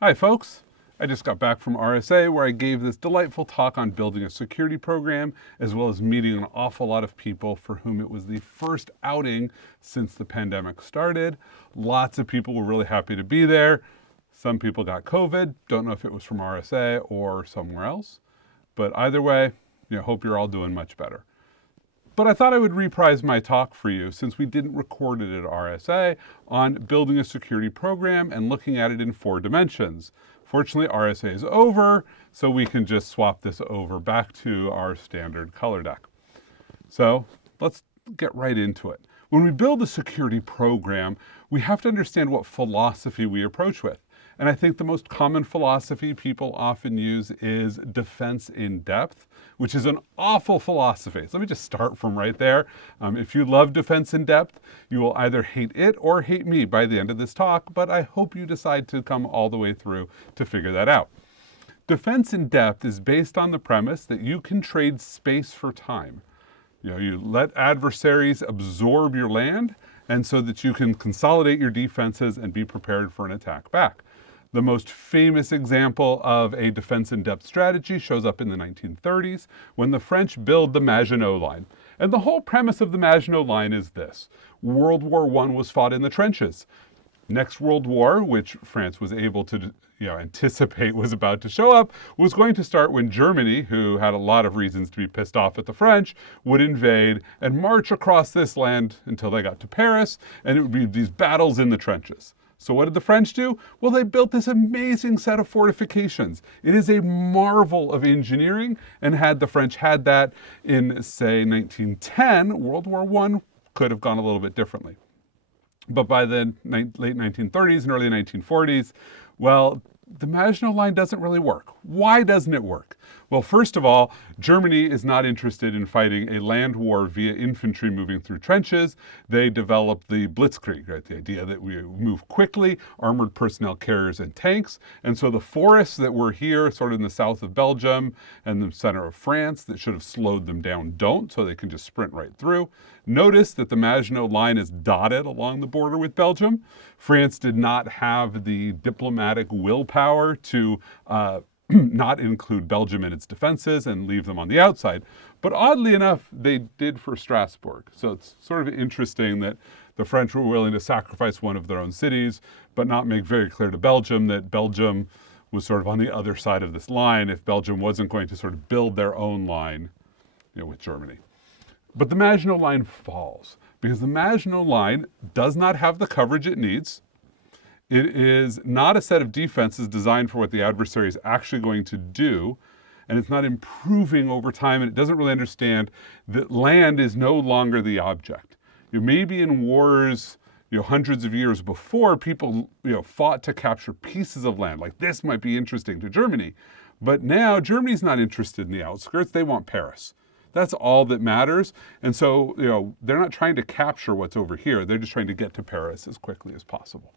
Hi folks, I just got back from RSA where I gave this delightful talk on building a security program as well as meeting an awful lot of people for whom it was the first outing since the pandemic started. Lots of people were really happy to be there. Some people got COVID, don't know if it was from RSA or somewhere else, but either way, hope you're all doing much better. But I thought I would reprise my talk for you since we didn't record it at RSA on building a security program and looking at it in 4 dimensions. Fortunately, RSA is over, so we can just swap this over back to our standard color deck. So let's get right into it. When we build a security program, we have to understand what philosophy we approach with. And I think the most common philosophy people often use is defense in depth, which is an awful philosophy. So let me just start from right there. If you love defense in depth, you will either hate it or hate me by the end of this talk, but I hope you decide to come all the way through to figure that out. Defense in depth is based on the premise that you can trade space for time. You let adversaries absorb your land, and so that you can consolidate your defenses and be prepared for an attack back. The most famous example of a defense in depth strategy shows up in the 1930s when the French build the Maginot Line. And the whole premise of the Maginot Line is this: World War I was fought in the trenches. Next World War, which France was able to anticipate was about to show up, was going to start when Germany, who had a lot of reasons to be pissed off at the French, would invade and march across this land until they got to Paris, and it would be these battles in the trenches. So what did the French do? Well, they built this amazing set of fortifications. It is a marvel of engineering, and had the French had that in, say, 1910, World War I could have gone a little bit differently. But by the late 1930s and early 1940s, well, the Maginot Line doesn't really work. Why doesn't it work? Well, first of all, Germany is not interested in fighting a land war via infantry moving through trenches. They developed the Blitzkrieg, right? The idea that we move quickly, armored personnel carriers and tanks. And so the forests that were here, sort of in the south of Belgium and the center of France, that should have slowed them down, don't, so they can just sprint right through. Notice that the Maginot Line is dotted along the border with Belgium. France did not have the diplomatic willpower to not include Belgium in its defenses and leave them on the outside. But oddly enough, they did for Strasbourg. So it's sort of interesting that the French were willing to sacrifice one of their own cities, but not make very clear to Belgium that Belgium was sort of on the other side of this line if Belgium wasn't going to sort of build their own line with Germany. But the Maginot Line falls because the Maginot Line does not have the coverage it needs. It is not a set of defenses designed for what the adversary is actually going to do, and it's not improving over time, and it doesn't really understand that land is no longer the object. Maybe in wars, hundreds of years before, people fought to capture pieces of land, like this might be interesting to Germany. But now Germany's not interested in the outskirts, they want Paris. That's all that matters. And so, they're not trying to capture what's over here, they're just trying to get to Paris as quickly as possible.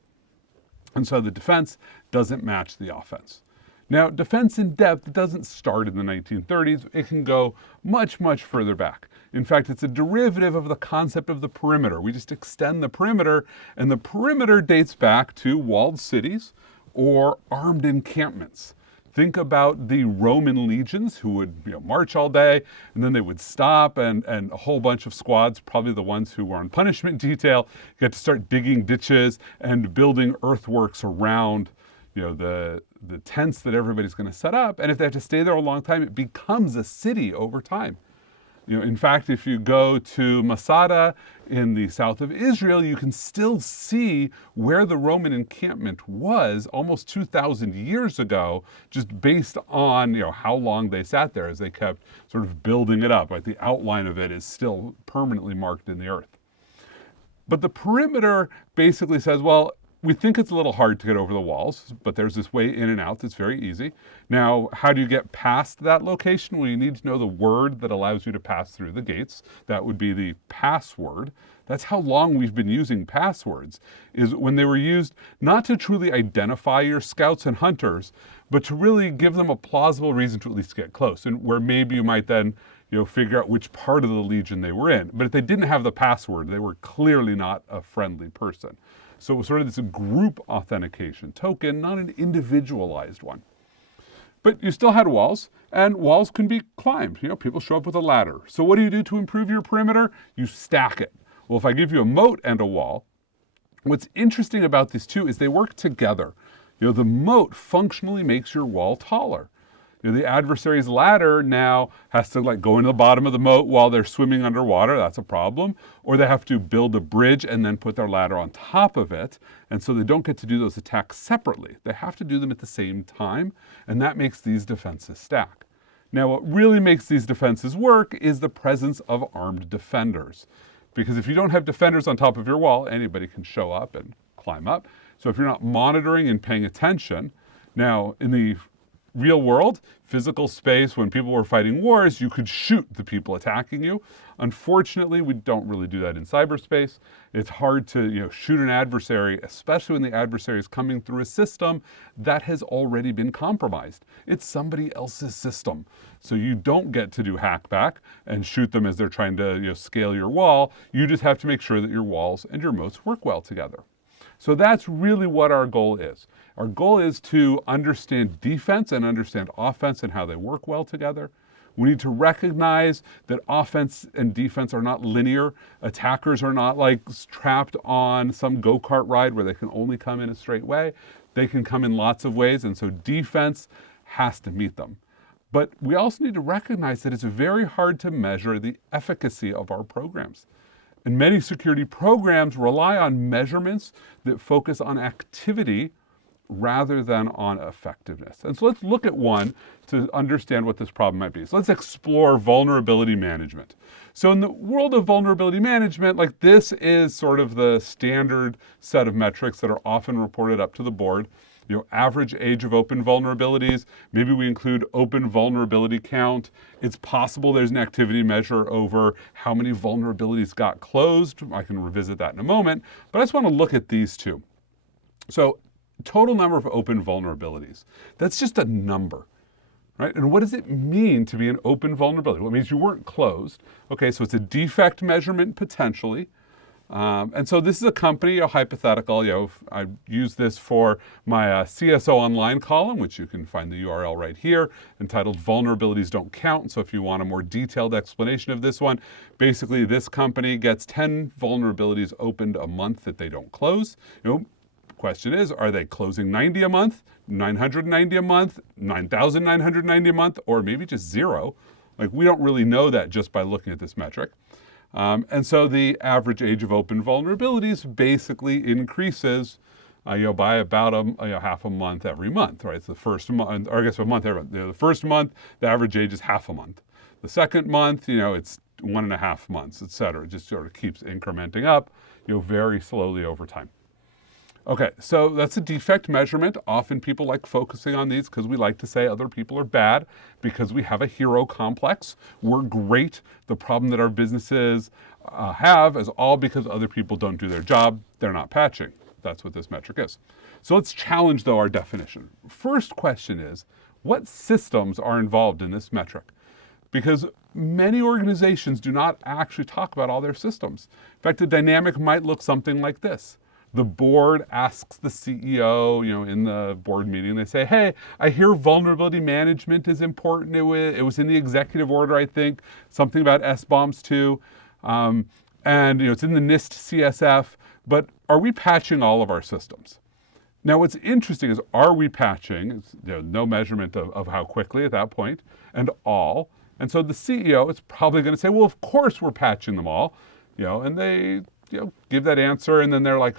And so the defense doesn't match the offense. Now, defense in depth doesn't start in the 1930s. It can go much, much further back. In fact, it's a derivative of the concept of the perimeter. We just extend the perimeter, and the perimeter dates back to walled cities or armed encampments. Think about the Roman legions who would march all day, and then they would stop, and a whole bunch of squads, probably the ones who were on punishment detail, get to start digging ditches and building earthworks around the tents that everybody's going to set up. And if they have to stay there a long time, it becomes a city over time. In fact, if you go to Masada in the south of Israel, you can still see where the Roman encampment was almost 2,000 years ago, just based on how long they sat there as they kept sort of building it up. Like the outline of it is still permanently marked in the earth. But the perimeter basically says, well, we think it's a little hard to get over the walls, but there's this way in and out that's very easy. Now, how do you get past that location? Well, you need to know the word that allows you to pass through the gates. That would be the password. That's how long we've been using passwords, is when they were used not to truly identify your scouts and hunters, but to really give them a plausible reason to at least get close, and where maybe you might then figure out which part of the legion they were in. But if they didn't have the password, they were clearly not a friendly person. So it was sort of this group authentication token, not an individualized one. But you still had walls, and walls can be climbed. People show up with a ladder. So what do you do to improve your perimeter? You stack it. Well, if I give you a moat and a wall, what's interesting about these two is they work together. The moat functionally makes your wall taller. The adversary's ladder now has to go into the bottom of the moat while they're swimming underwater. That's a problem. Or they have to build a bridge and then put their ladder on top of it. And so they don't get to do those attacks separately. They have to do them at the same time. And that makes these defenses stack. Now, what really makes these defenses work is the presence of armed defenders. Because if you don't have defenders on top of your wall, anybody can show up and climb up. So if you're not monitoring and paying attention, now in the real world, physical space, when people were fighting wars, you could shoot the people attacking you. Unfortunately, we don't really do that in cyberspace. It's hard to shoot an adversary, especially when the adversary is coming through a system that has already been compromised. It's somebody else's system. So you don't get to do hackback and shoot them as they're trying to scale your wall. You just have to make sure that your walls and your moats work well together. So that's really what our goal is. Our goal is to understand defense and understand offense and how they work well together. We need to recognize that offense and defense are not linear. Attackers are not trapped on some go-kart ride where they can only come in a straight way. They can come in lots of ways, and so defense has to meet them. But we also need to recognize that it's very hard to measure the efficacy of our programs. And many security programs rely on measurements that focus on activity rather than on effectiveness. And so let's look at one to understand what this problem might be. So let's explore vulnerability management. So in the world of vulnerability management, this is sort of the standard set of metrics that are often reported up to the board. Average age of open vulnerabilities. Maybe we include open vulnerability count. It's possible there's an activity measure over how many vulnerabilities got closed. I can revisit that in a moment, but I just want to look at these two. So total number of open vulnerabilities. That's just a number, right? And what does it mean to be an open vulnerability? Well, it means you weren't closed. Okay, so it's a defect measurement potentially. And so this is a company, hypothetical. I use this for my CISO online column, which you can find the URL right here, entitled Vulnerabilities Don't Count. So if you want a more detailed explanation of this one, basically this company gets 10 vulnerabilities opened a month that they don't close. Question is, are they closing 90 a month, 990 a month, 9,990 a month, or maybe just zero? We don't really know that just by looking at this metric. And so the average age of open vulnerabilities basically increases by about half a month every month, right? It's the first month, or I guess a month every month. The first month, the average age is half a month. The second month, it's 1.5 months, et cetera. It just sort of keeps incrementing up, very slowly over time. Okay, so that's a defect measurement. Often people like focusing on these because we like to say other people are bad because we have a hero complex. We're great. The problem that our businesses have is all because other people don't do their job. They're not patching. That's what this metric is. So let's challenge, though, our definition. First question is, what systems are involved in this metric? Because many organizations do not actually talk about all their systems. In fact, the dynamic might look something like this. The board asks the CEO, in the board meeting, they say, hey, I hear vulnerability management is important. It was in the executive order, I think, something about SBOMs too. And it's in the NIST CSF, but are we patching all of our systems? Now, what's interesting is, are we patching? It's, no measurement of how quickly at that point, and all. And so the CEO is probably going to say, well, of course we're patching them all, and they give that answer, and then they're like,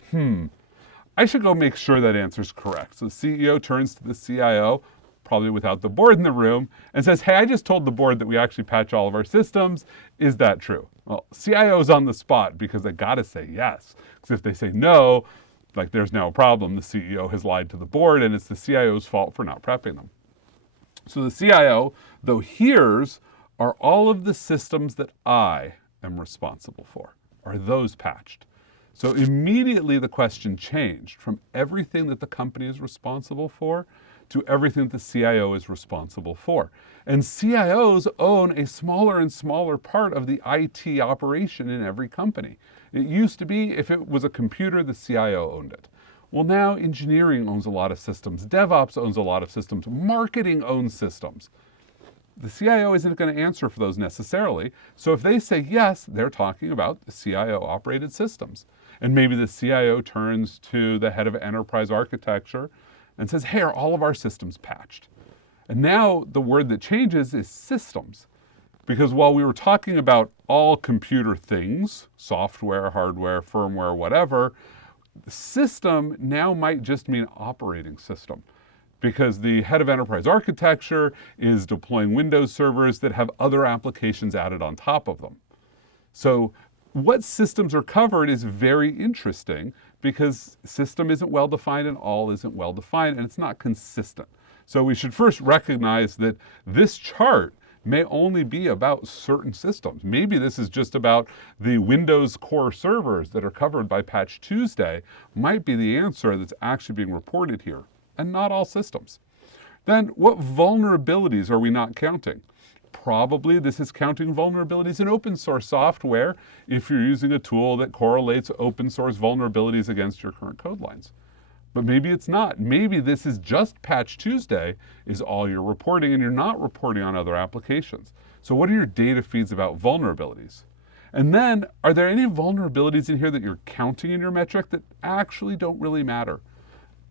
I should go make sure that answer is correct. So the CEO turns to the CIO, probably without the board in the room, and says, hey, I just told the board that we actually patch all of our systems. Is that true? Well, CIO is on the spot because they got to say yes. Because if they say no, there's now a problem. The CEO has lied to the board, and it's the CIO's fault for not prepping them. So the CIO, though, hears, are all of the systems that I am responsible for. Are those patched? So immediately the question changed from everything that the company is responsible for to everything that the CIO is responsible for. And CIOs own a smaller and smaller part of the IT operation in every company. It used to be if it was a computer, the CIO owned it. Well, now engineering owns a lot of systems, DevOps owns a lot of systems, marketing owns systems. The CIO isn't going to answer for those necessarily. So if they say yes, they're talking about the CIO operated systems. And maybe the CIO turns to the head of enterprise architecture and says, hey, are all of our systems patched? And now the word that changes is systems. Because while we were talking about all computer things, software, hardware, firmware, whatever, system now might just mean operating system. Because the head of enterprise architecture is deploying Windows servers that have other applications added on top of them. So what systems are covered is very interesting because system isn't well defined and all isn't well defined and it's not consistent. So we should first recognize that this chart may only be about certain systems. Maybe this is just about the Windows core servers that are covered by Patch Tuesday might be the answer that's actually being reported here, and not all systems. Then what vulnerabilities are we not counting? Probably this is counting vulnerabilities in open source software if you're using a tool that correlates open source vulnerabilities against your current code lines. But maybe it's not. Maybe this is just Patch Tuesday is all you're reporting and you're not reporting on other applications. So what are your data feeds about vulnerabilities? And then, are there any vulnerabilities in here that you're counting in your metric that actually don't really matter?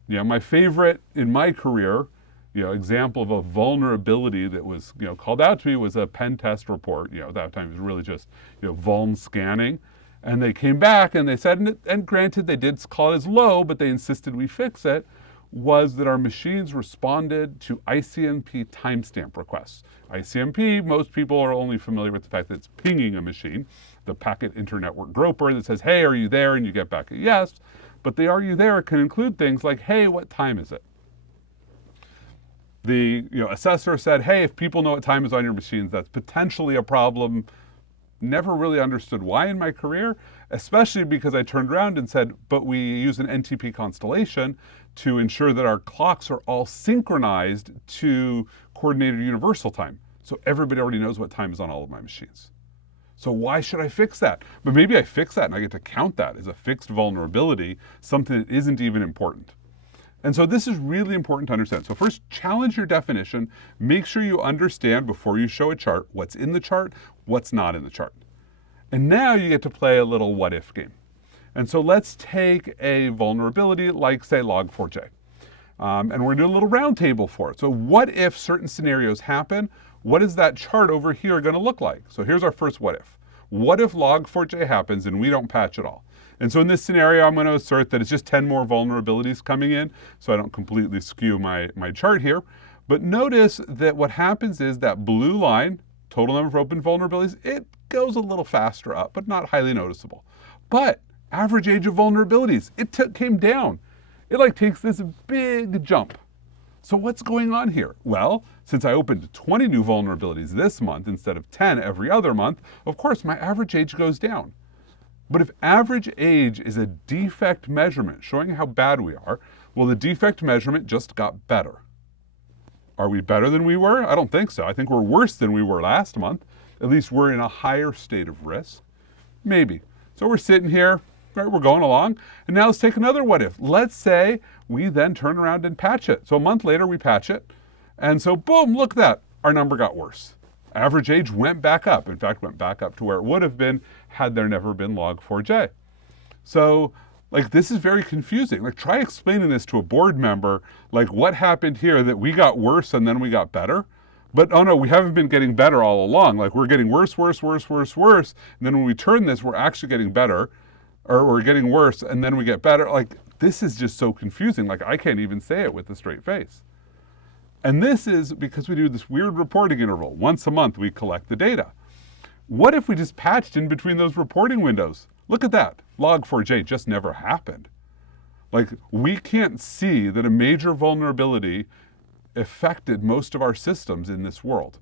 My favorite in my career, example of a vulnerability that was, called out to me was a pen test report. At that time it was really just, vuln scanning. And they came back and they said, and granted they did call it as low, but they insisted we fix it, was that our machines responded to ICMP timestamp requests. ICMP, most people are only familiar with the fact that it's pinging a machine, the packet internetwork groper that says, hey, are you there? And you get back a yes. But the are you there can include things like, hey, what time is it? The assessor said, hey, if people know what time is on your machines, that's potentially a problem. Never really understood why in my career, especially because I turned around and said, but we use an NTP constellation to ensure that our clocks are all synchronized to coordinated universal time. So everybody already knows what time is on all of my machines. So why should I fix that? But maybe I fix that and I get to count that as a fixed vulnerability, something that isn't even important. And so this is really important to understand. So first, challenge your definition. Make sure you understand before you show a chart what's in the chart, what's not in the chart. And now you get to play a little what if game. And so let's take a vulnerability like, say, Log4j. And we're going to do a little round table for it. So what if certain scenarios happen? What is that chart over here going to look like? So here's our first what if. What if Log4j happens and we don't patch at all? And so in this scenario, I'm going to assert that it's just 10 more vulnerabilities coming in, so I don't completely skew my chart here. But notice that what happens is that blue line, total number of open vulnerabilities, it goes a little faster up, but not highly noticeable. But average age of vulnerabilities, it came down. It takes this big jump. So what's going on here? Well, since I opened 20 new vulnerabilities this month instead of 10 every other month, of course my average age goes down. But if average age is a defect measurement showing how bad we are, well, the defect measurement just got better. Are we better than we were? I don't think so. I think we're worse than we were last month. At least we're in a higher state of risk. Maybe. So we're sitting here, right, we're going along, and now let's take another what if. Let's say we then turn around and patch it. So a month later we patch it, and so boom, look at that, our number got worse. Average age went back up. In fact, went back up to where it would have been had there never been Log4j. So, this is very confusing. Try explaining this to a board member, what happened here that we got worse and then we got better. But oh no, we haven't been getting better all along. We're getting worse, worse, worse, worse, worse. And then when we turn this, we're actually getting better, or we're getting worse and then we get better. This is just so confusing. I can't even say it with a straight face. And this is because we do this weird reporting interval. Once a month, we collect the data. What if we just patched in between those reporting windows? Look at that. Log4j just never happened. We can't see that a major vulnerability affected most of our systems in this world.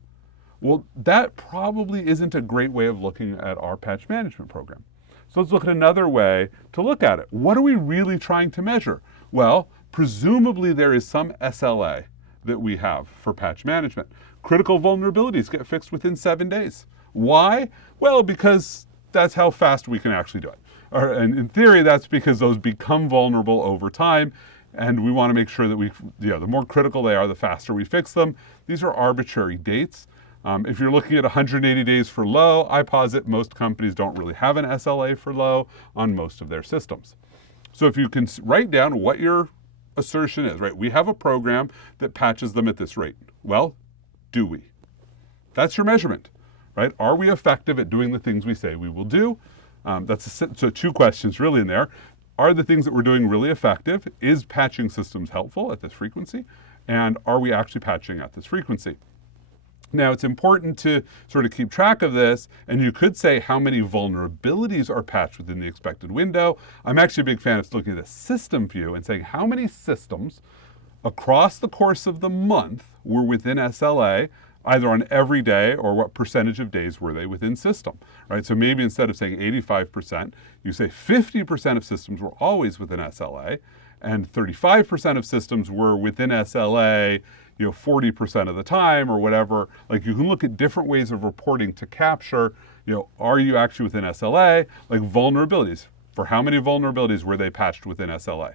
Well, that probably isn't a great way of looking at our patch management program. So let's look at another way to look at it. What are we really trying to measure? Well, presumably there is some SLA that we have for patch management. Critical vulnerabilities get fixed within 7 days. Why? Well, because that's how fast we can actually do it. And in theory, that's because those become vulnerable over time. And we want to make sure that the more critical they are, the faster we fix them. These are arbitrary dates. If you're looking at 180 days for low, I posit most companies don't really have an SLA for low on most of their systems. So if you can write down what your assertion is, right? We have a program that patches them at this rate. Well, do we? That's your measurement, right? Are we effective at doing the things we say we will do? So two questions really in there. Are the things that we're doing really effective? Is patching systems helpful at this frequency? And are we actually patching at this frequency? Now, it's important to sort of keep track of this, and you could say how many vulnerabilities are patched within the expected window. I'm actually a big fan of looking at the system view and saying how many systems across the course of the month were within SLA, either on every day or what percentage of days were they within system, right? So maybe instead of saying 85%, you say 50% of systems were always within SLA, and 35% of systems were within SLA 40% of the time or whatever. Like, you can look at different ways of reporting to capture, are you actually within SLA? Like vulnerabilities. For how many vulnerabilities were they patched within SLA?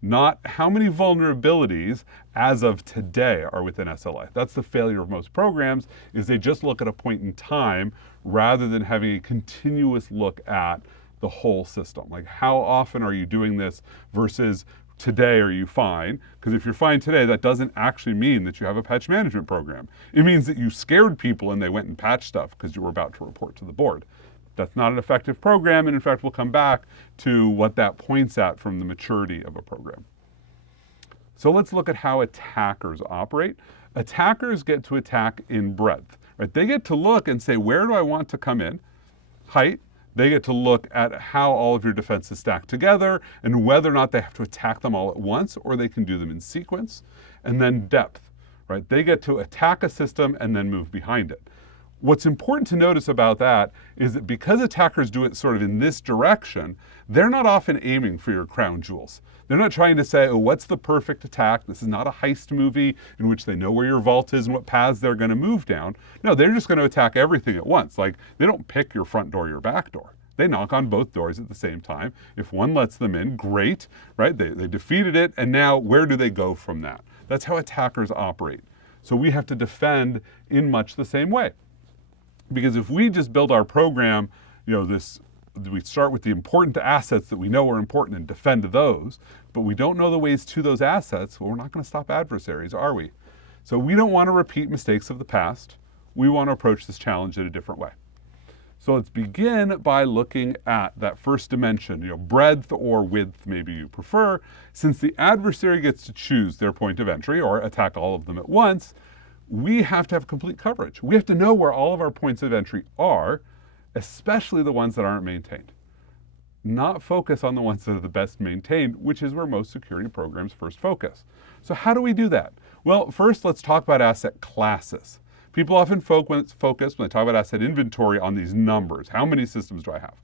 Not how many vulnerabilities as of today are within SLA. That's the failure of most programs, is they just look at a point in time rather than having a continuous look at the whole system. Like, how often are you doing this versus today are you fine? Because if you're fine today, that doesn't actually mean that you have a patch management program. It means that you scared people and they went and patched stuff because you were about to report to the board. That's not an effective program, and in fact, we'll come back to what that points at from the maturity of a program. So let's look at how attackers operate. Attackers get to attack in breadth, right? They get to look and say, where do I want to come in? Height. They get to look at how all of your defenses stack together and whether or not they have to attack them all at once or they can do them in sequence. And then depth, right? They get to attack a system and then move behind it. What's important to notice about that is that because attackers do it sort of in this direction, they're not often aiming for your crown jewels. They're not trying to say, oh, what's the perfect attack? This is not a heist movie in which they know where your vault is and what paths they're going to move down. No, they're just going to attack everything at once. Like, they don't pick your front door or your back door. They knock on both doors at the same time. If one lets them in, great, right? They defeated it, and now where do they go from that? That's how attackers operate. So we have to defend in much the same way. Because if we just build our program, we start with the important assets that we know are important and defend those, but we don't know the ways to those assets, well, we're not going to stop adversaries, are we? So we don't want to repeat mistakes of the past. We want to approach this challenge in a different way. So let's begin by looking at that first dimension, breadth or width, maybe you prefer. Since the adversary gets to choose their point of entry or attack all of them at once, we have to have complete coverage. We have to know where all of our points of entry are, especially the ones that aren't maintained. Not focus on the ones that are the best maintained, which is where most security programs first focus. So how do we do that? Well, first let's talk about asset classes. People often focus when they talk about asset inventory on these numbers. How many systems do I have?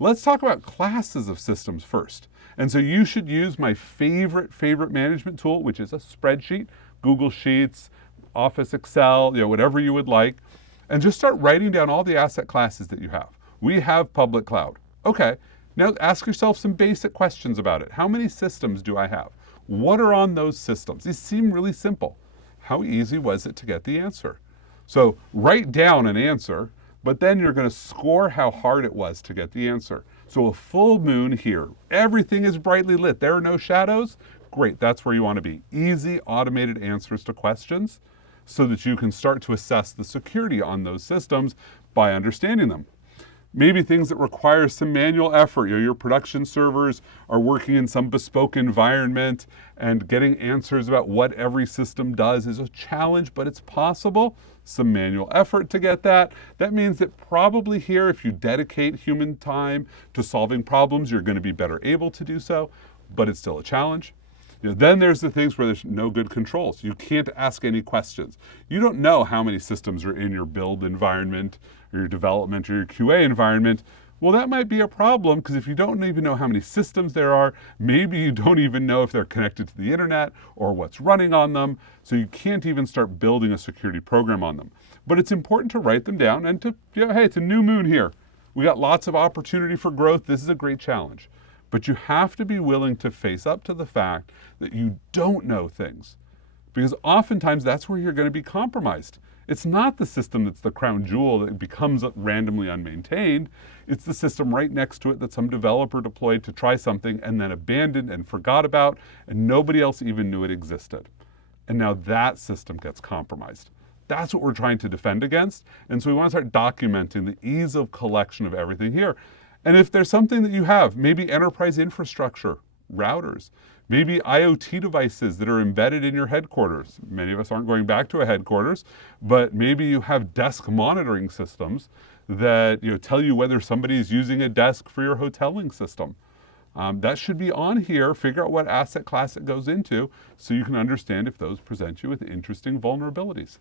Let's talk about classes of systems first. And so you should use my favorite management tool, which is a spreadsheet, Google Sheets, Office, Excel, whatever you would like, and just start writing down all the asset classes that you have. We have public cloud. Okay, now ask yourself some basic questions about it. How many systems do I have? What are on those systems? These seem really simple. How easy was it to get the answer? So write down an answer, but then you're going to score how hard it was to get the answer. So a full moon here, everything is brightly lit. There are no shadows. Great, that's where you want to be. Easy, automated answers to questions so that you can start to assess the security on those systems by understanding them. Maybe things that require some manual effort. Your production servers are working in some bespoke environment, and getting answers about what every system does is a challenge, but it's possible. Some manual effort to get that. That means that probably here, if you dedicate human time to solving problems, you're going to be better able to do so, but it's still a challenge. Then there's the things where there's no good controls. You can't ask any questions. You don't know how many systems are in your build environment or your development or your QA environment. Well, that might be a problem, because if you don't even know how many systems there are, maybe you don't even know if they're connected to the internet or what's running on them, so you can't even start building a security program on them. But it's important to write them down and to, hey, it's a new moon here. We got lots of opportunity for growth. This is a great challenge. But you have to be willing to face up to the fact that you don't know things, because oftentimes that's where you're going to be compromised. It's not the system that's the crown jewel that becomes randomly unmaintained. It's the system right next to it that some developer deployed to try something and then abandoned and forgot about, and nobody else even knew it existed. And now that system gets compromised. That's what we're trying to defend against. And so we want to start documenting the ease of collection of everything here. And if there's something that you have, maybe enterprise infrastructure, routers, maybe IoT devices that are embedded in your headquarters. Many of us aren't going back to a headquarters, but maybe you have desk monitoring systems that tell you whether somebody's using a desk for your hoteling system. That should be on here. Figure out what asset class it goes into so you can understand if those present you with interesting vulnerabilities.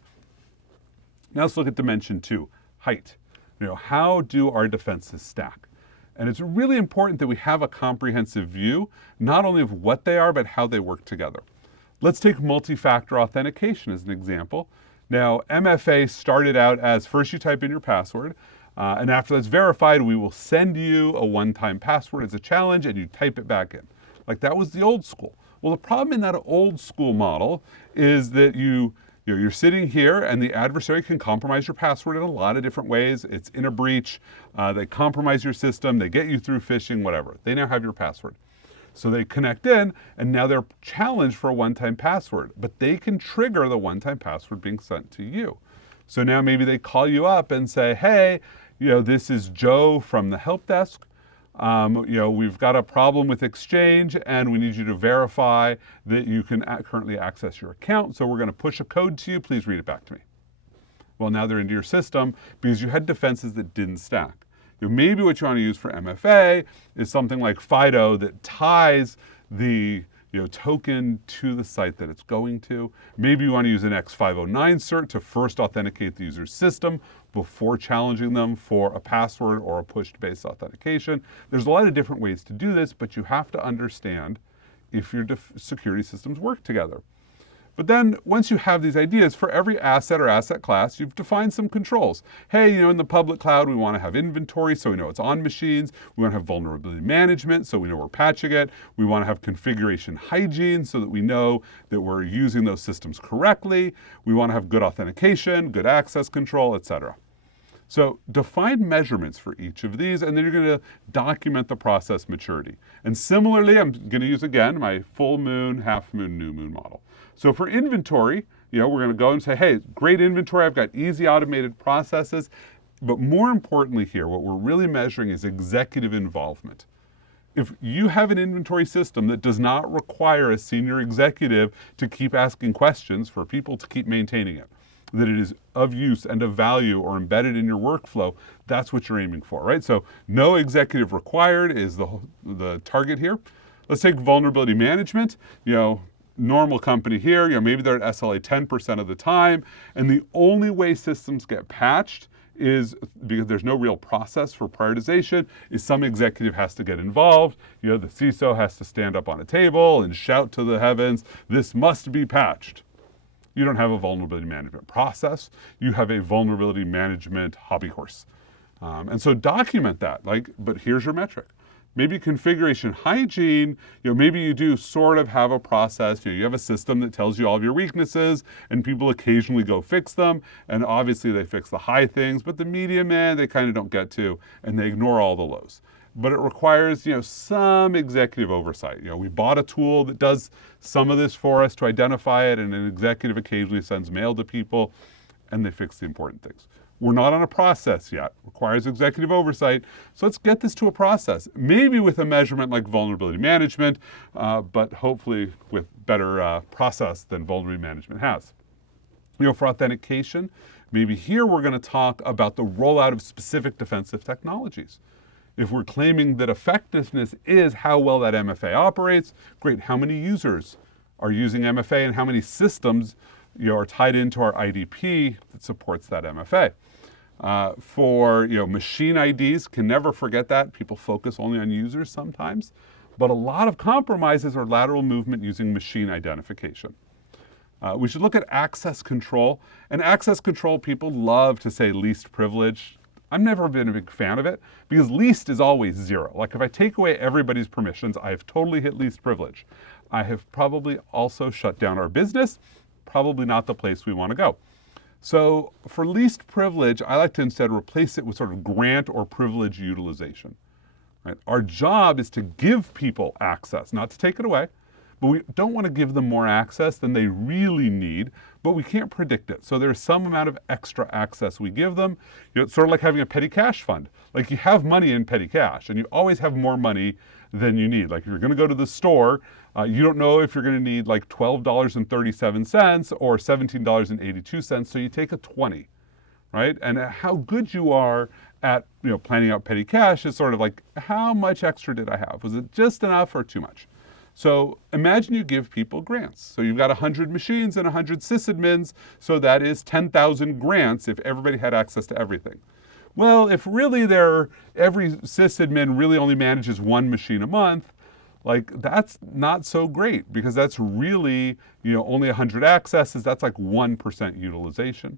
Now let's look at dimension 2, height. How do our defenses stack? And it's really important that we have a comprehensive view, not only of what they are, but how they work together. Let's take multi-factor authentication as an example. Now, MFA started out as first you type in your password, and after that's verified, we will send you a one-time password as a challenge, and you type it back in. Like that was the old school. Well, the problem in that old school model is that you're sitting here and the adversary can compromise your password in a lot of different ways. It's in a breach, they compromise your system, they get you through phishing, whatever. They now have your password. So they connect in and now they're challenged for a one-time password, but they can trigger the one-time password being sent to you. So now maybe they call you up and say, hey, this is Joe from the help desk. We've got a problem with Exchange and we need you to verify that you can currently access your account. So we're going to push a code to you. Please read it back to me. Well, now they're into your system because you had defenses that didn't stack. Maybe what you want to use for MFA is something like FIDO that ties the token to the site that it's going to. Maybe you want to use an X509 cert to first authenticate the user's system before challenging them for a password or a push-based authentication. There's a lot of different ways to do this, but you have to understand if your security systems work together. But then once you have these ideas, for every asset or asset class, you've defined some controls. Hey, in the public cloud, we want to have inventory so we know it's on machines. We want to have vulnerability management so we know we're patching it. We want to have configuration hygiene so that we know that we're using those systems correctly. We want to have good authentication, good access control, etc. So define measurements for each of these, and then you're going to document the process maturity. And similarly, I'm going to use again my full moon, half moon, new moon model. So for inventory, we're going to go and say, hey, great inventory, I've got easy automated processes. But more importantly here, what we're really measuring is executive involvement. If you have an inventory system that does not require a senior executive to keep asking questions for people to keep maintaining it, that it is of use and of value or embedded in your workflow, that's what you're aiming for, right? So no executive required is the target here. Let's take vulnerability management. Normal company here, maybe they're at SLA 10% of the time, and the only way systems get patched is because there's no real process for prioritization, is some executive has to get involved. The CISO has to stand up on a table and shout to the heavens, this must be patched. You don't have a vulnerability management process. You have a vulnerability management hobby horse. And so document that, but here's your metric. Maybe configuration hygiene, maybe you do sort of have a process, you have a system that tells you all of your weaknesses and people occasionally go fix them. And obviously they fix the high things, but the medium, they kind of don't get to, and they ignore all the lows. But it requires, some executive oversight. We bought a tool that does some of this for us to identify it, and an executive occasionally sends mail to people and they fix the important things. We're not on a process yet. Requires executive oversight. So let's get this to a process. Maybe with a measurement like vulnerability management, but hopefully with better process than vulnerability management has. For authentication, maybe here we're going to talk about the rollout of specific defensive technologies. If we're claiming that effectiveness is how well that MFA operates, great. How many users are using MFA and how many systems are tied into our IDP that supports that MFA? For machine IDs, can never forget that. People focus only on users sometimes, but a lot of compromises are lateral movement using machine identification. We should look at access control. And access control, people love to say least privilege. I've never been a big fan of it because least is always 0. Like if I take away everybody's permissions, I have totally hit least privilege. I have probably also shut down our business, probably not the place we want to go. So for least privilege, I like to instead replace it with sort of grant or privilege utilization. Right? Our job is to give people access, not to take it away, but we don't want to give them more access than they really need, but we can't predict it. So there's some amount of extra access we give them. It's sort of like having a petty cash fund. Like you have money in petty cash and you always have more money than you need. Like if you're going to go to the store, you don't know if you're going to need like $12.37 or $17.82, so you take a 20, right? And how good you are at planning out petty cash is sort of like, how much extra did I have? Was it just enough or too much? So imagine you give people grants. So you've got 100 machines and 100 sysadmins, so that is 10,000 grants if everybody had access to everything. Well, if really every sysadmin really only manages one machine a month, like that's not so great because that's really, only 100 accesses, that's like 1% utilization.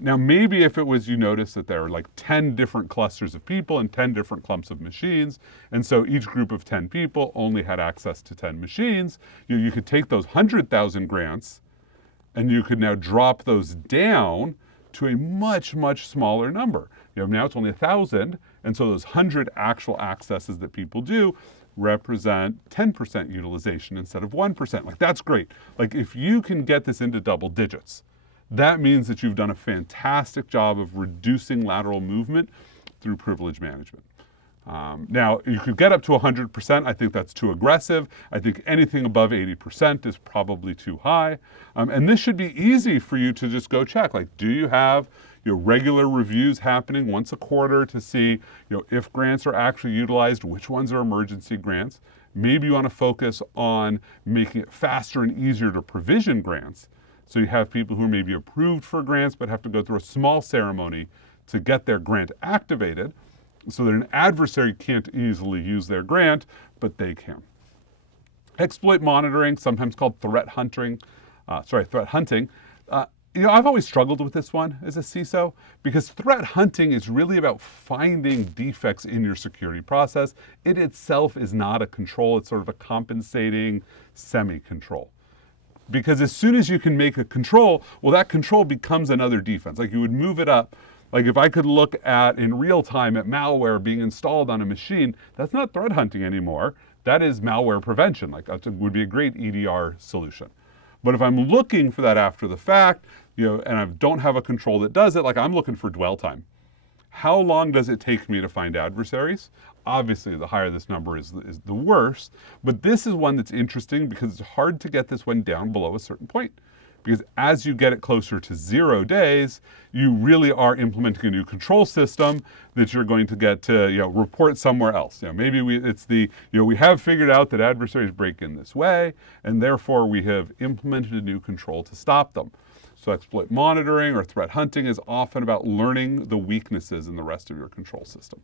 Now, maybe if it was, you notice that there are like 10 different clusters of people and 10 different clumps of machines, and so each group of 10 people only had access to 10 machines, you could take those 100,000 grants and you could now drop those down to a much, much smaller number. Now it's only 1,000, and so those 100 actual accesses that people do represent 10% utilization instead of 1%. Like that's great. Like if you can get this into double digits, that means that you've done a fantastic job of reducing lateral movement through privilege management. Now, you could get up to 100%. I think that's too aggressive. I think anything above 80% is probably too high. And this should be easy for you to just go check. Like, do you have regular reviews happening once a quarter to see if grants are actually utilized, which ones are emergency grants? Maybe you want to focus on making it faster and easier to provision grants. So you have people who may be approved for grants but have to go through a small ceremony to get their grant activated so that an adversary can't easily use their grant, but they can. Exploit monitoring, sometimes called threat hunting. I've always struggled with this one as a CISO because threat hunting is really about finding defects in your security process. It itself is not a control, it's sort of a compensating semi-control. Because as soon as you can make a control, well, that control becomes another defense. Like you would move it up. Like if I could look at in real time at malware being installed on a machine, that's not threat hunting anymore. That is malware prevention. Like that would be a great EDR solution. But if I'm looking for that after the fact, and I don't have a control that does it, like I'm looking for dwell time. How long does it take me to find adversaries? Obviously, the higher this number is the worse, but this is one that's interesting because it's hard to get this one down below a certain point. Because as you get it closer to 0 days, you really are implementing a new control system that you're going to get to report somewhere else. Maybe we have figured out that adversaries break in this way, and therefore we have implemented a new control to stop them. So exploit monitoring or threat hunting is often about learning the weaknesses in the rest of your control system.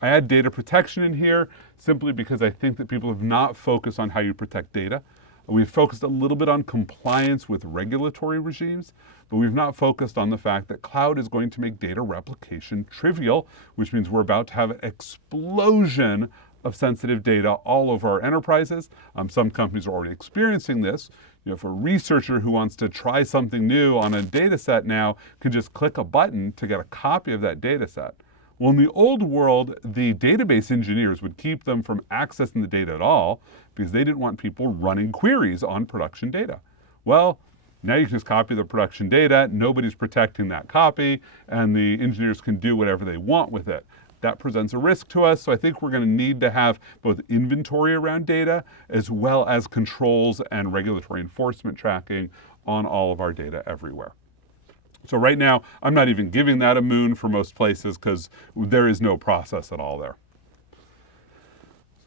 I add data protection in here simply because I think that people have not focused on how you protect data. We've focused a little bit on compliance with regulatory regimes, but we've not focused on the fact that cloud is going to make data replication trivial, which means we're about to have an explosion of sensitive data all over our enterprises. Some companies are already experiencing this. If a researcher who wants to try something new on a data set now can just click a button to get a copy of that data set. Well, in the old world, the database engineers would keep them from accessing the data at all because they didn't want people running queries on production data. Well, now you can just copy the production data, nobody's protecting that copy, and the engineers can do whatever they want with it. That presents a risk to us, so I think we're going to need to have both inventory around data as well as controls and regulatory enforcement tracking on all of our data everywhere. So right now, I'm not even giving that a moon for most places because there is no process at all there.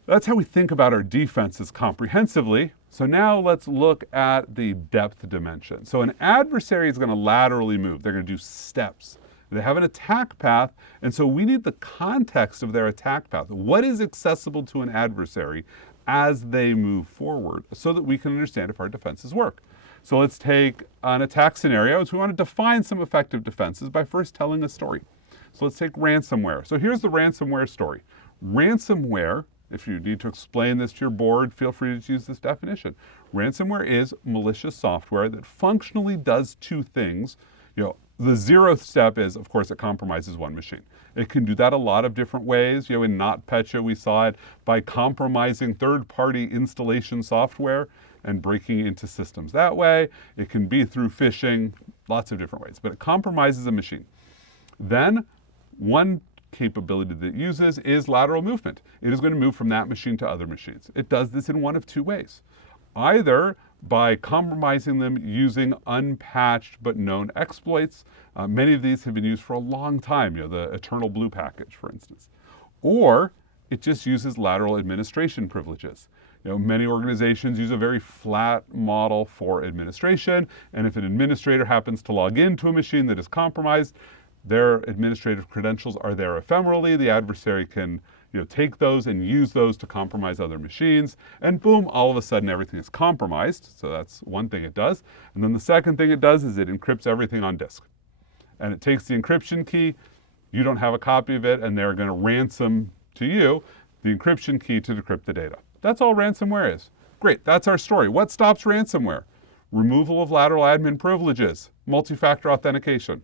That's how we think about our defenses comprehensively. So now let's look at the depth dimension. So an adversary is going to laterally move. They're going to do steps. They have an attack path, and so we need the context of their attack path. What is accessible to an adversary as they move forward so that we can understand if our defenses work. So let's take an attack scenario. So we want to define some effective defenses by first telling a story. So let's take ransomware. So here's the ransomware story. Ransomware, if you need to explain this to your board, feel free to use this definition. Ransomware is malicious software that functionally does two things. The 0th step is, of course, it compromises one machine. It can do that a lot of different ways. In NotPetya, we saw it by compromising third-party installation software and breaking into systems that way. It can be through phishing, lots of different ways, but it compromises a machine. Then, one capability that it uses is lateral movement. It is going to move from that machine to other machines. It does this in one of two ways. Either by compromising them using unpatched but known exploits. Many of these have been used for a long time, the Eternal Blue package, for instance. Or it just uses lateral administration privileges. Many organizations use a very flat model for administration, and if an administrator happens to log into a machine that is compromised, their administrative credentials are there ephemerally. The adversary can take those and use those to compromise other machines, and boom, all of a sudden everything is compromised. So that's one thing it does. And then the second thing it does is it encrypts everything on disk. And it takes the encryption key, you don't have a copy of it, and they're going to ransom to you the encryption key to decrypt the data. That's all ransomware is. Great, that's our story. What stops ransomware? Removal of lateral admin privileges, multi-factor authentication.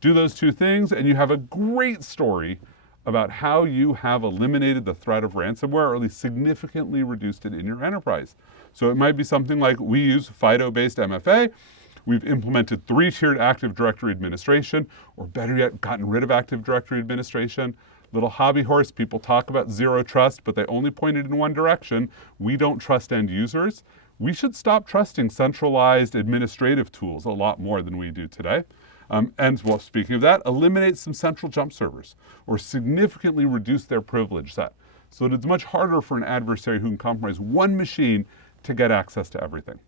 Do those two things and you have a great story about how you have eliminated the threat of ransomware, or at least significantly reduced it in your enterprise. So it might be something like, we use FIDO-based MFA, we've implemented 3-tiered Active Directory administration, or better yet, gotten rid of Active Directory administration. Little hobby horse, people talk about zero trust, but they only point it in one direction. We don't trust end users. We should stop trusting centralized administrative tools a lot more than we do today. And well, speaking of that, eliminate some central jump servers or significantly reduce their privilege set so that it's much harder for an adversary who can compromise one machine to get access to everything.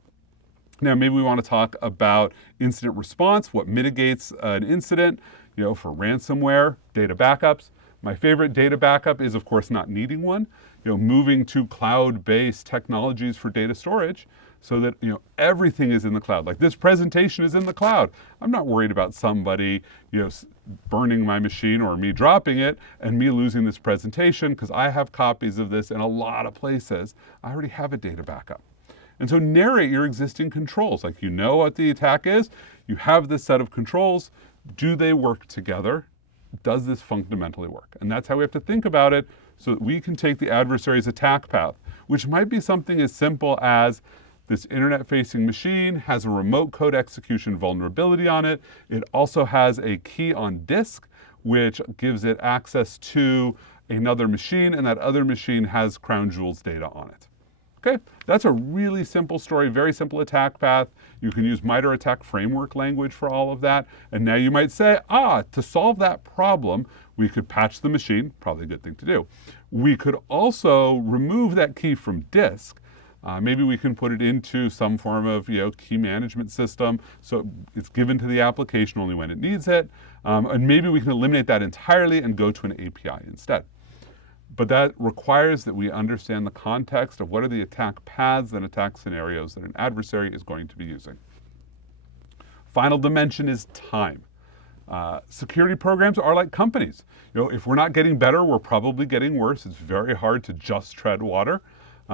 Now, maybe we want to talk about incident response, what mitigates an incident, for ransomware, data backups. My favorite data backup is, of course, not needing one, moving to cloud-based technologies for data storage, so that everything is in the cloud. Like this presentation is in the cloud. I'm not worried about somebody burning my machine or me dropping it and me losing this presentation because I have copies of this in a lot of places. I already have a data backup. And so narrate your existing controls. Like what the attack is, you have this set of controls. Do they work together? Does this fundamentally work? And that's how we have to think about it so that we can take the adversary's attack path, which might be something as simple as this internet-facing machine has a remote code execution vulnerability on it. It also has a key on disk, which gives it access to another machine, and that other machine has Crown Jewels data on it. Okay, that's a really simple story, very simple attack path. You can use MITRE ATT&CK framework language for all of that. And now you might say, to solve that problem, we could patch the machine, probably a good thing to do. We could also remove that key from disk. Maybe we can put it into some form of key management system so it's given to the application only when it needs it. And maybe we can eliminate that entirely and go to an API instead. But that requires that we understand the context of what are the attack paths and attack scenarios that an adversary is going to be using. Final dimension is time. Security programs are like companies. If we're not getting better, we're probably getting worse. It's very hard to just tread water.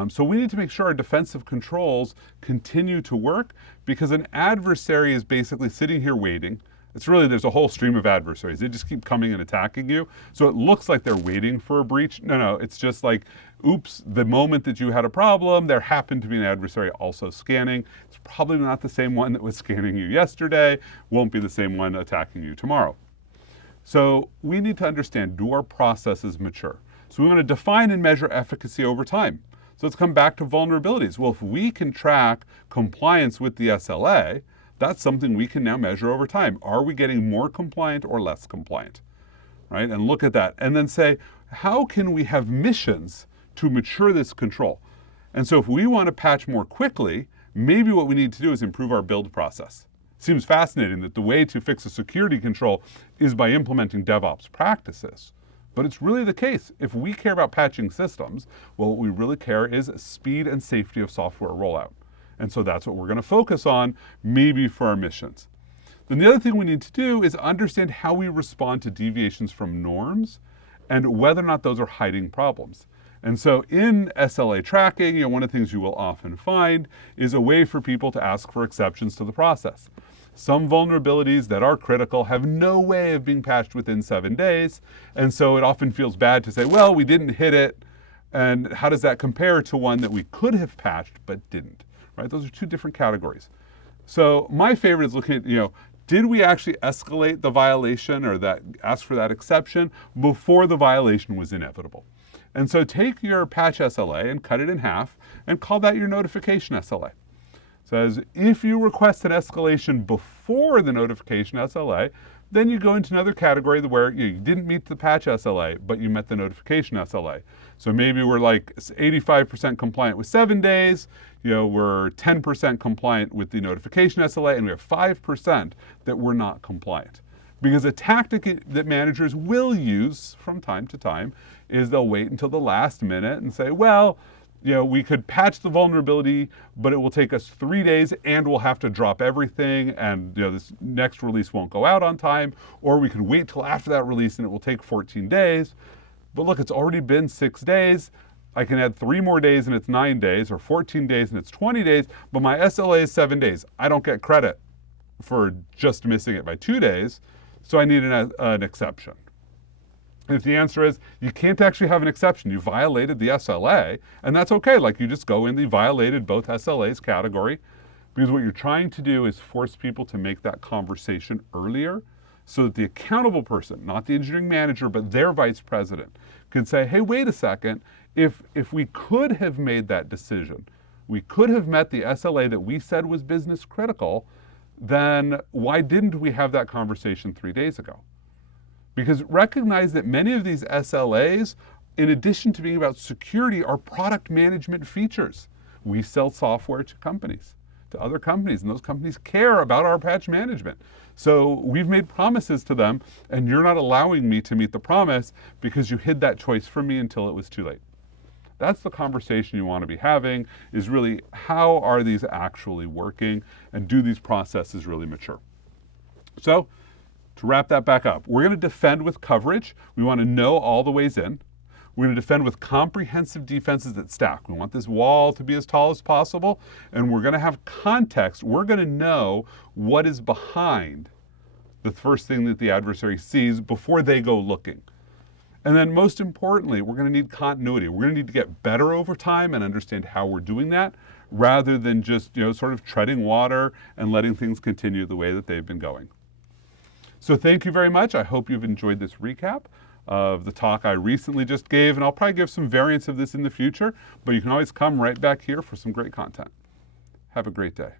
So we need to make sure our defensive controls continue to work, because an adversary is basically sitting here waiting. There's a whole stream of adversaries. They just keep coming and attacking you. So it looks like they're waiting for a breach. No, it's just like, oops, the moment that you had a problem, there happened to be an adversary also scanning. It's probably not the same one that was scanning you yesterday, won't be the same one attacking you tomorrow. So we need to understand, do our processes mature? So we want to define and measure efficacy over time. So let's come back to vulnerabilities. Well, if we can track compliance with the SLA, that's something we can now measure over time. Are we getting more compliant or less compliant? Right? And look at that. And then say, how can we have missions to mature this control? And so if we want to patch more quickly, maybe what we need to do is improve our build process. It seems fascinating that the way to fix a security control is by implementing DevOps practices. But it's really the case. If we care about patching systems, well, what we really care is speed and safety of software rollout. And so that's what we're going to focus on, maybe for our missions. Then the other thing we need to do is understand how we respond to deviations from norms and whether or not those are hiding problems. And so in SLA tracking, one of the things you will often find is a way for people to ask for exceptions to the process. Some vulnerabilities that are critical have no way of being patched within 7 days, and so it often feels bad to say, well, we didn't hit it, and how does that compare to one that we could have patched but didn't, right? Those are two different categories. So my favorite is looking at, did we actually escalate the violation or ask for that exception before the violation was inevitable? And so take your patch SLA and cut it in half and call that your notification SLA. Says if you request an escalation before the notification SLA, then you go into another category where you didn't meet the patch SLA, but you met the notification SLA. So maybe we're like 85% compliant with 7 days, we're 10% compliant with the notification SLA, and we have 5% that we're not compliant. Because a tactic that managers will use from time to time is they'll wait until the last minute and say, well, we could patch the vulnerability, but it will take us 3 days and we'll have to drop everything and this next release won't go out on time, or we could wait till after that release and it will take 14 days. But look, it's already been 6 days. I can add 3 more days and it's 9 days, or 14 days and it's 20 days, but my SLA is 7 days. I don't get credit for just missing it by 2 days, so I need an exception. If the answer is you can't actually have an exception, you violated the SLA, and that's okay, like you just go in the violated both SLAs category, because what you're trying to do is force people to make that conversation earlier so that the accountable person, not the engineering manager, but their vice president, can say, hey, wait a second, if we could have made that decision, we could have met the SLA that we said was business critical, then why didn't we have that conversation 3 days ago? Because recognize that many of these SLAs, in addition to being about security, are product management features. We sell software to companies, to other companies, and those companies care about our patch management. So we've made promises to them, and you're not allowing me to meet the promise because you hid that choice from me until it was too late. That's the conversation you want to be having, is really how are these actually working, and do these processes really mature? So, to wrap that back up, we're going to defend with coverage. We want to know all the ways in. We're going to defend with comprehensive defenses that stack. We want this wall to be as tall as possible, and we're going to have context. We're going to know what is behind the first thing that the adversary sees before they go looking. And then most importantly, we're going to need continuity. We're going to need to get better over time and understand how we're doing that, rather than just sort of treading water and letting things continue the way that they've been going. So thank you very much. I hope you've enjoyed this recap of the talk I recently just gave, and I'll probably give some variants of this in the future, but you can always come right back here for some great content. Have a great day.